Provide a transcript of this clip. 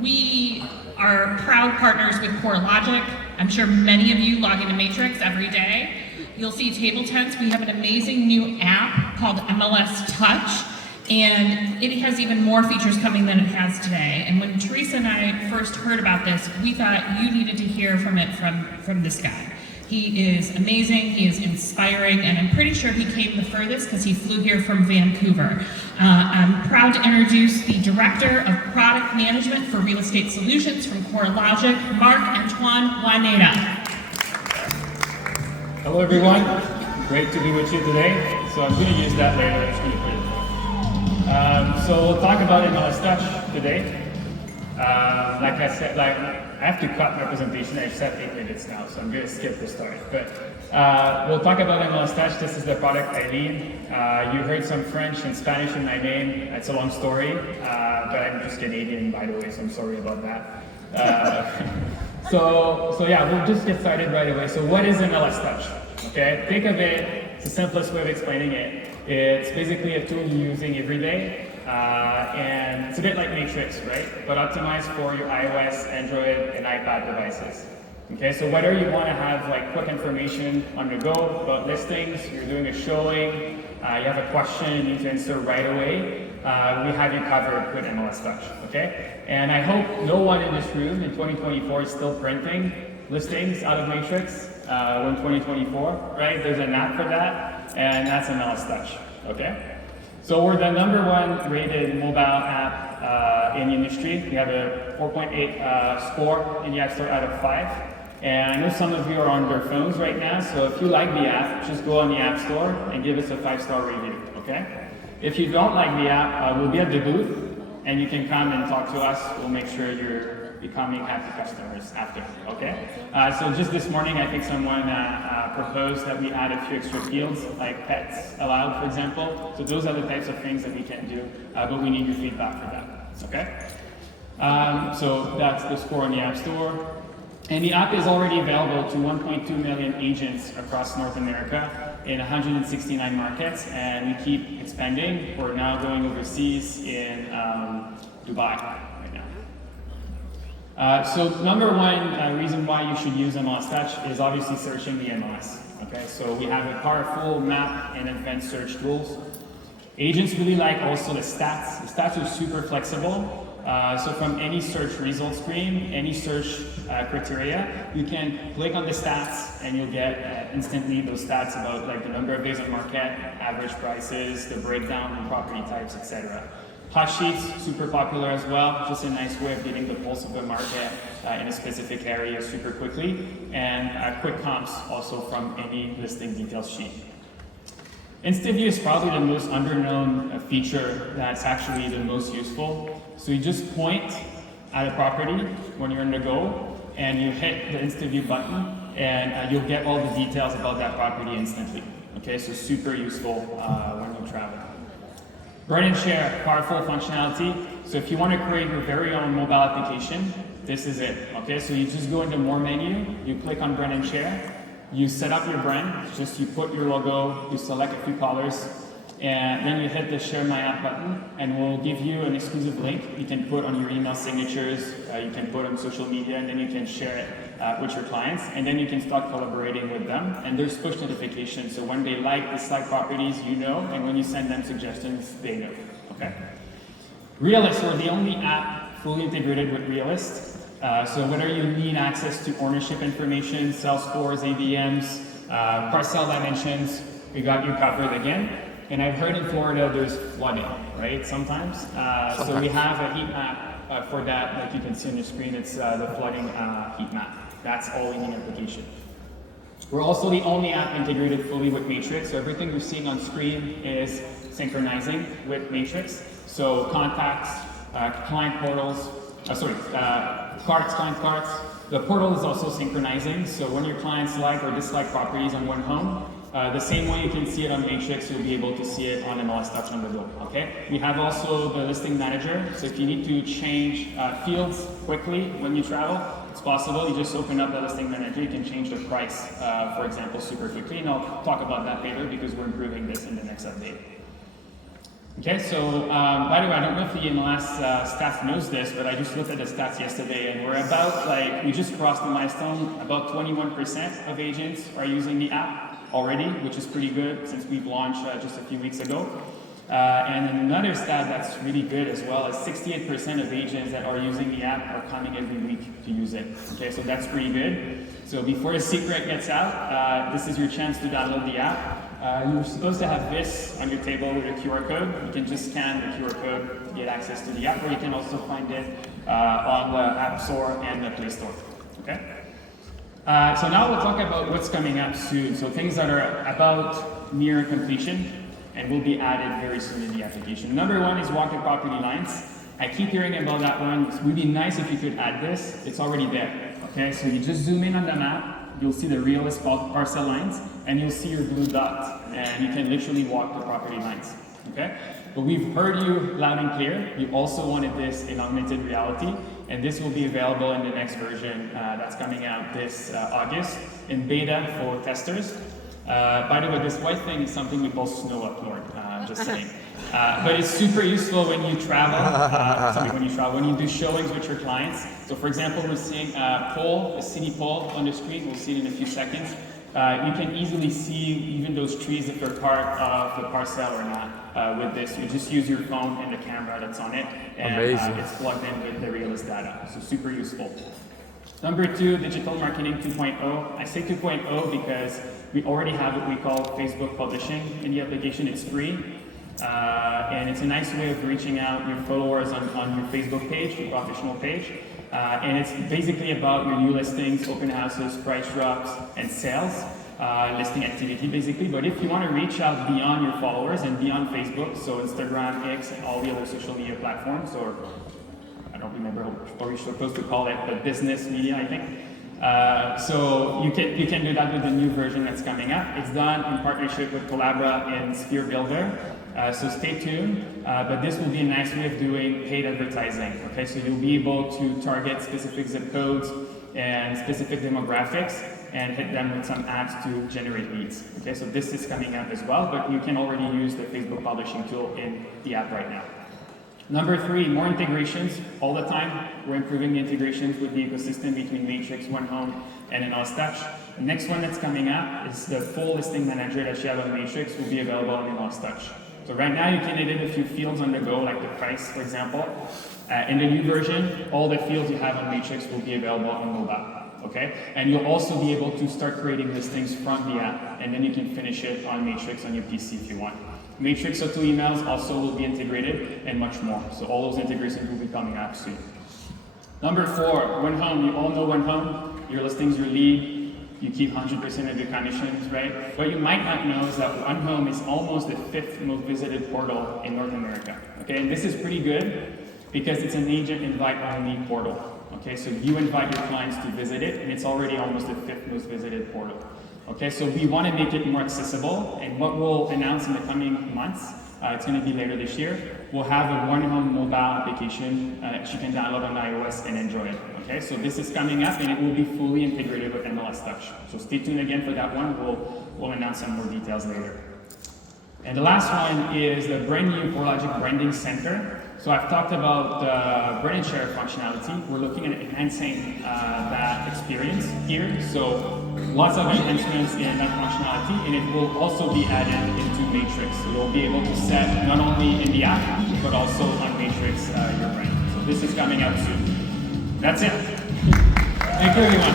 We are proud partners with CoreLogic. I'm sure many of you log into Matrix every day. You'll see table tents. We have an amazing new app called MLS Touch, and it has even more features coming than it has today. And when Teresa and I first heard about this, we thought you needed to hear from it from this guy. He is amazing, he is inspiring, and I'm pretty sure he came the furthest because he flew here from Vancouver. I'm proud to introduce the Director of Product Management for Real Estate Solutions from CoreLogic, Marc-Antoine Juaneda. Hello everyone, great to be with you today. So I'm going to use that later, I'm just going to put it. So we'll talk about MLS Touch today. Like I said, I have to cut my presentation. I've set 8 minutes now, so I'm going to skip the start. But we'll talk about MLS Touch. This is the product I lead. You heard some French and Spanish in my name. It's a long story, but I'm just Canadian, by the way, so I'm sorry about that. So yeah, we'll just get started right away. So what is MLS Touch? Okay, think of it, it's the simplest way of explaining it. It's basically a tool you're using every day. And it's a bit like Matrix, right? But optimized for your iOS, Android, and iPad devices. Okay, so whether you want to have like quick information on the go about listings, you're doing a showing, you have a question you need to answer right away, we have you covered with MLS Touch, okay? And I hope no one in this room in 2024 is still printing listings out of Matrix. We're in 2024, right? There's an app for that, and that's MLS Touch, okay? So we're the #1 rated mobile app in the industry. We have a 4.8 score in the App Store out of 5. And I know some of you are on their phones right now, so if you like the app, just go on the App Store and give us a 5-star review, okay? If you don't like the app, we'll be at the booth, and you can come and talk to us. We'll make sure you're becoming happy customers after, okay? So just this morning, I think someone proposed that we add a few extra fields, like pets allowed, for example. So those are the types of things that we can do, but we need your feedback for that, okay? So that's the score on the App Store. And the app is already available to 1.2 million agents across North America in 169 markets, and we keep expanding. We're now going overseas in Dubai right now. So #1 reason why you should use MLS Touch is obviously searching the MLS. Okay, so we have a powerful map and advanced search tools. Agents really like also the stats. The stats are super flexible. So from any search result screen, any search criteria, you can click on the stats and you'll get instantly those stats about like the number of days on market, average prices, the breakdown in property types, etc. Hot sheets, super popular as well, just a nice way of getting the pulse of the market in a specific area super quickly, and quick comps also from any listing details sheet. Instant View is probably the most underknown feature that's actually the most useful. So you just point at a property when you're on the go, and you hit the Instant View button, and you'll get all the details about that property instantly. Okay, so super useful when you travel. Burn and share, powerful functionality. So if you want to create your very own mobile application, this is it. Okay, so you just go into More menu, you click on Burn and share, you set up your brand, just you put your logo, you select a few colors, and then you hit the Share My App button, and we'll give you an exclusive link you can put on your email signatures, you can put on social media, and then you can share it with your clients, and then you can start collaborating with them. And there's push notifications, so when they like, dislike properties, you know, and when you send them suggestions, they know, okay? Realist, we're the only app fully integrated with Realist. So whether you need access to ownership information, sales scores, AVMs, parcel dimensions, we got you covered again. And I've heard in Florida there's flooding, right, sometimes. So we have a heat map for that, like you can see on your screen. It's the flooding heat map. That's all in the application. We're also the only app integrated fully with Matrix. So everything you're seeing on screen is synchronizing with Matrix. So contacts, client portals, carts, client carts. The portal is also synchronizing. So when your clients like or dislike properties on one home, the same way you can see it on Matrix, you'll be able to see it on MLS Touch on the go, okay? We have also the listing manager, so if you need to change fields quickly when you travel, it's possible. You just open up the listing manager, you can change the price, for example, super quickly, and I'll talk about that later because we're improving this in the next update. Okay, so by the way, I don't know if the MLS staff knows this, but I just looked at the stats yesterday, and we're about we just crossed the milestone. About 21% of agents are using the app already, which is pretty good since we've launched just a few weeks ago. And another stat that's really good as well is 68% of agents that are using the app are coming every week to use it. Okay, so that's pretty good. So before the secret gets out, this is your chance to download the app. You're supposed to have this on your table with a QR code. You can just scan the QR code to get access to the app, or you can also find it on the App Store and the Play Store. Okay. So now we'll talk about what's coming up soon. So things that are about near completion and will be added very soon in the application. Number one is walk the property lines. I keep hearing about that one. It would be nice if you could add this. It's already there. Okay, so you just zoom in on the map, you'll see the realist parcel lines, and you'll see your blue dot, and you can literally walk the property lines. Okay, but we've heard you loud and clear. You also wanted this in augmented reality, and this will be available in the next version that's coming out this August in beta for testers. By the way, this white thing is something we call snow up north, just saying. But it's super useful when you travel, when you do showings with your clients. So for example, we're seeing a city pole on the street, we'll see it in a few seconds. You can easily see even those trees if they're part of the parcel or not with this. You just use your phone and the camera that's on it, and it's plugged in with the realist data, so super useful. Number two, digital marketing 2.0. I say 2.0 because we already have what we call Facebook publishing in the application. It's free, and it's a nice way of reaching out your followers on your Facebook page, your professional page. And it's basically about your new listings, open houses, price drops, and sales, listing activity basically. But if you want to reach out beyond your followers and beyond Facebook, so Instagram, X, and all the other social media platforms, or I don't remember what we're supposed to call it, but business media, I think. So you can do that with the new version that's coming up. It's done in partnership with Collabra and Sphere Builder. So stay tuned, but this will be a nice way of doing paid advertising. Okay, so you'll be able to target specific zip codes and specific demographics and hit them with some ads to generate leads. Okay, so this is coming up as well, but you can already use the Facebook publishing tool in the app right now. Number three, more integrations all the time. We're improving the integrations with the ecosystem between Matrix, One Home, and MLS Touch. The next one that's coming up is the full listing manager that you have on Matrix will be available on MLS Touch. So right now you can edit a few fields on the go, like the price, for example. In the new version, all the fields you have on Matrix will be available on mobile. Okay? And you'll also be able to start creating listings from the app, and then you can finish it on Matrix on your PC if you want. Matrix auto emails also will be integrated, and much more. So all those integrations will be coming up soon. Number four, One Home. You all know One Home. Your listings, your lead. You keep 100% of your commissions, right? What you might not know is that One Home is almost the 5th most visited portal in North America. Okay, and this is pretty good because it's an agent invite-only portal. Okay, so you invite your clients to visit it, and it's already almost the 5th most visited portal. Okay, so we want to make it more accessible, and what we'll announce in the coming months, it's going to be later this year, we'll have a One Home mobile application that you can download on iOS and enjoy it. Okay, so this is coming up, and it will be fully integrated with MLS Touch. So stay tuned again for that one. We'll announce some more details later. And the last one is the brand new CoreLogic Branding Center. So I've talked about the brand and share functionality. We're looking at enhancing that experience here. So lots of enhancements in that functionality, and it will also be added into Matrix. So you'll be able to set not only in the app, but also on Matrix your brand. So this is coming out soon. That's it. Thank you, everyone.